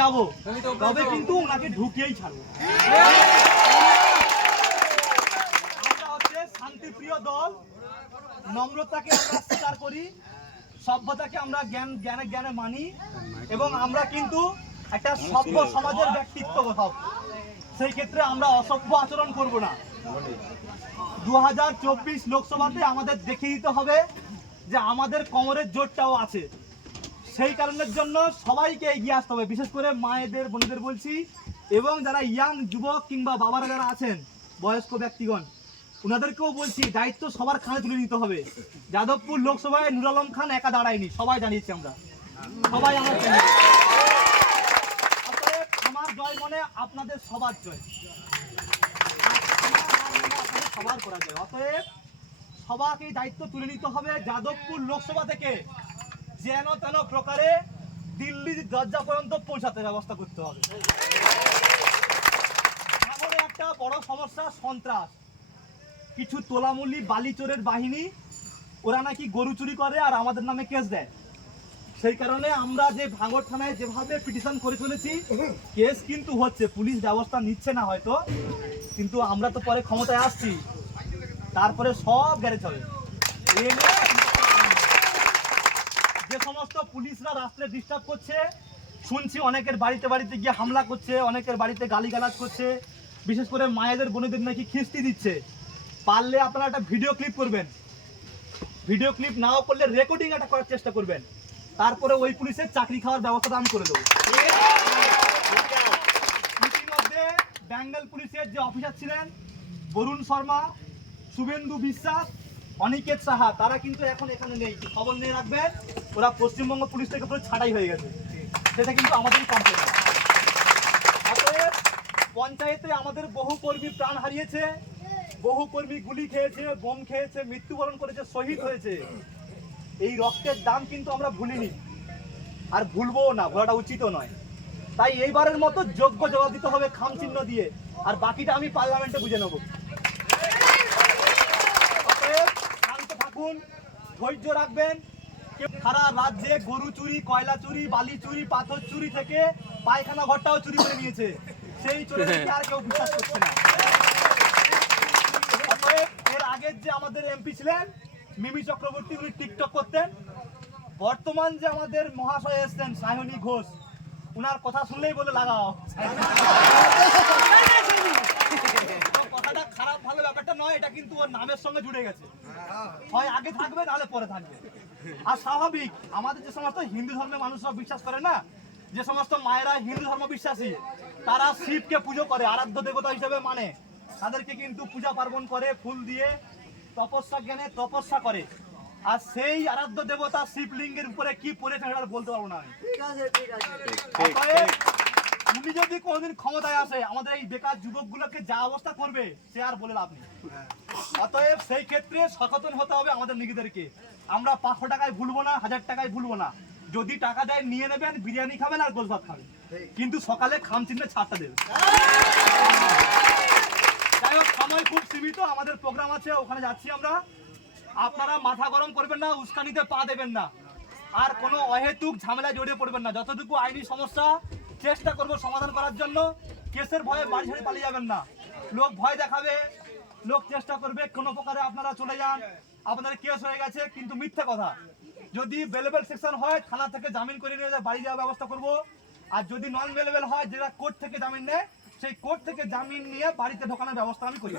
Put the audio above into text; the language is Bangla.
যাবো, তবে কিন্তু ওনাকে ঢুকিয়েই ছাড়বো। আমরা হচ্ছে শান্তিপ্রিয় দল, নম্রতাকে আমরা স্বীকার করি, সভ্যতাকে আমরা জ্ঞানে জ্ঞানে মানি, এবং আমরা কিন্তু একটা সভ্য সমাজের ব্যক্তিত্ব কোথাও, সেই ক্ষেত্রে আমরা অসভ্য আচরণ করব না। 2024 লোকসভাতে আমাদের দেখিয়ে দিতে হবে যে আমাদের কোমরের জোরটাও আছে। সেই কারণের জন্য সবাইকে এগিয়ে আসতে হবে, বিশেষ করে মায়েদের বোনেদের বলছি, এবং যারা ইয়াং যুবক কিংবা বাবারা যারা আছেন, বয়স্ক ব্যক্তিগণ, ওনাদেরকেও বলছি দায়িত্ব সবার খানে তুলে নিতে হবে। যাদবপুর লোকসভায় নুর আলম খান একা দাঁড়ায়নি, সবাই জানিয়েছি আমরা, সবাই আমরা জানি। আমার জয় মনে আপনাদের সবার জয়, সবার করা যায়। অতএব সবাইকে দায়িত্ব তুলে নিতে হবে। যাদবপুর লোকসভা থেকে যেন তেন প্রকারে দিল্লির দরজা পর্যন্ত পৌঁছাতে ব্যবস্থা করতে হবে। এখন একটা বড় সমস্যা সন্ত্রাস, কিছু তোলামুলি বালিচোরের বাহিনী, ওরা নাকি গরু চুরি করে আর আমাদের নামে কেস দেয়। সেই কারণে আমরা যে ভাঙড় থানায় যেভাবে পিটিশন করে চলেছি, কেস কিন্তু হচ্ছে, পুলিশ ব্যবস্থা নিচ্ছে না হয়তো, কিন্তু আমরা তো পরে ক্ষমতায় আসছি, তারপরে সব গ্যারেজ হবে। যে সমস্ত পুলিশরা রাস্তায় ডিস্টার্ব করছে, শুনছি অনেকের বাড়িতে বাড়িতে গিয়ে হামলা করছে, অনেকের বাড়িতে গালিগালাজ করছে, বিশেষ করে মায়েদের বোনেদের নাকি খিস্তি দিচ্ছে। পারলে আপনারা একটা ভিডিও ক্লিপ করবেন, ভিডিও ক্লিপ নাও করলে রেকর্ডিং একটা করার চেষ্টা করবেন, তারপরে ওই পুলিশের চাকরি খাওয়ার ব্যবস্থাটা আমি করে দেবো। ইতিমধ্যে বেঙ্গল পুলিশের যে অফিসার ছিলেন বরুণ শর্মা, শুভেন্দু বিশ্বাস, অনিকেত সাহা, তারা কিন্তু এখন এখানে নেই, খবর নিয়ে রাখবেন, ওরা পশ্চিমবঙ্গ পুলিশ থেকে পুরো ছাঁটাই হয়ে গেছে, সেটা কিন্তু আমাদেরই কমপ্লেন। অতএব পঞ্চায়েতে আমাদের বহু কর্মী প্রাণ হারিয়েছে, বহু কর্মী গুলি খেয়েছে, বোম খেয়েছে, মৃত্যুবরণ করেছে, শহীদ হয়েছে। এই রক্তের দাম কিন্তু আমরা ভুলিনি, আর ভুলবো না, ভোলাটা উচিতও নয়। তাই এইবারের মতো যোগ্য জবাব দিতে হবে খামচিহ্ন দিয়ে, আর বাকিটা আমি পার্লামেন্টে বুঝে নেব। শান্ত থাকুন, ধৈর্য রাখবেন। সারা রাজ্যে গরু চুরি, কয়লা চুরি, বালি চুরি, পাথর চুরি থেকে পায়খানা ঘরটাও চুরি করে নিয়েছে, সেই চোরেদেরকে আর কেউ বিশ্বাস করছে না। এর আগের যে আমাদের এমপি ছিলেন মিমি চক্রবর্তী, উনি টিকটক করতেন। বর্তমান যে আমাদের মহাশয় এসছেন সায়নী ঘোষ, উনার কথা শুনলেই বলে লাগাও। কথাটা খারাপ ভালো ব্যাপারটা নয়, এটা কিন্তু ওর নামের সঙ্গে জুড়ে গেছে, হয় আগে থাকবে নাহলে পরে থাকবে। আর স্বাভাবিক, আমাদের যে সমস্ত হিন্দু ধর্মের মানুষরা বিশ্বাস করে না, যে সমস্ত মায়েরা হিন্দু ধর্ম বিশ্বাসী, তারা শিবকে পুজো করে, আরাধ্য দেবতা হিসেবে মানে, তাদেরকে কিন্তু পূজা পার্বণ করে, ফুল দিয়ে তপস্যা জ্ঞানে তপস্যা করে। আর সেই আরাধ্য দেবতা শিবলিঙ্গের উপরে কি পড়েছে সেটা বলতে পারবো না। উনি যদি কোনোদিন ক্ষমতায় আসে, আমাদের এই বেকার যুবকগুলোকে যা অবস্থা করবে সে আর বলে লাভ নেই। অতএব সেই ক্ষেত্রে সচেতন হতে হবে আমাদের নিজেদেরকে। আমরা 500 টাকায় ভুলবো না, 1000 টাকায় ভুলবো না। যদি টাকা দেয় নিয়ে নেবেন, বিরিয়ানি খাবেন আর গোশ ভাত খাবেন, কিন্তু সকালে খামচিহ্নে ছাড়টা দেবেন। যাই হোক, সময় খুব সীমিত, আমাদের প্রোগ্রাম আছে, ওখানে যাচ্ছি আমরা। আপনারা মাথা গরম করবেন না, উস্কানিতে পা দেবেন না, আর কোনো অহেতুক ঝামেলায় জড়িয়ে পড়বেন না। যতটুকু আইনি সমস্যা চেষ্টা করব সমাধান করার জন্য, কেসের ভয়ে বাড়ি ছেড়ে পালিয়ে যাবেন না। লোক ভয় দেখাবে, লোক চেষ্টা করবে কোনো প্রকারে আপনারা চলে যান, আপনাদের কেস হয়ে গেছে, কিন্তু মিথ্যে কথা। যদি বেলেবেল সেকশন হয়, থানা থেকে জামিন করে নিয়ে বাড়ি যাওয়ার ব্যবস্থা করব। আর যদি নন বেলেবেল হয়, যেটা কোর্ট থেকে জামিন নেয়, সেই কোর্ট থেকে জামিন নিয়ে বাড়িতে ঢোকানোর ব্যবস্থা আমি করি।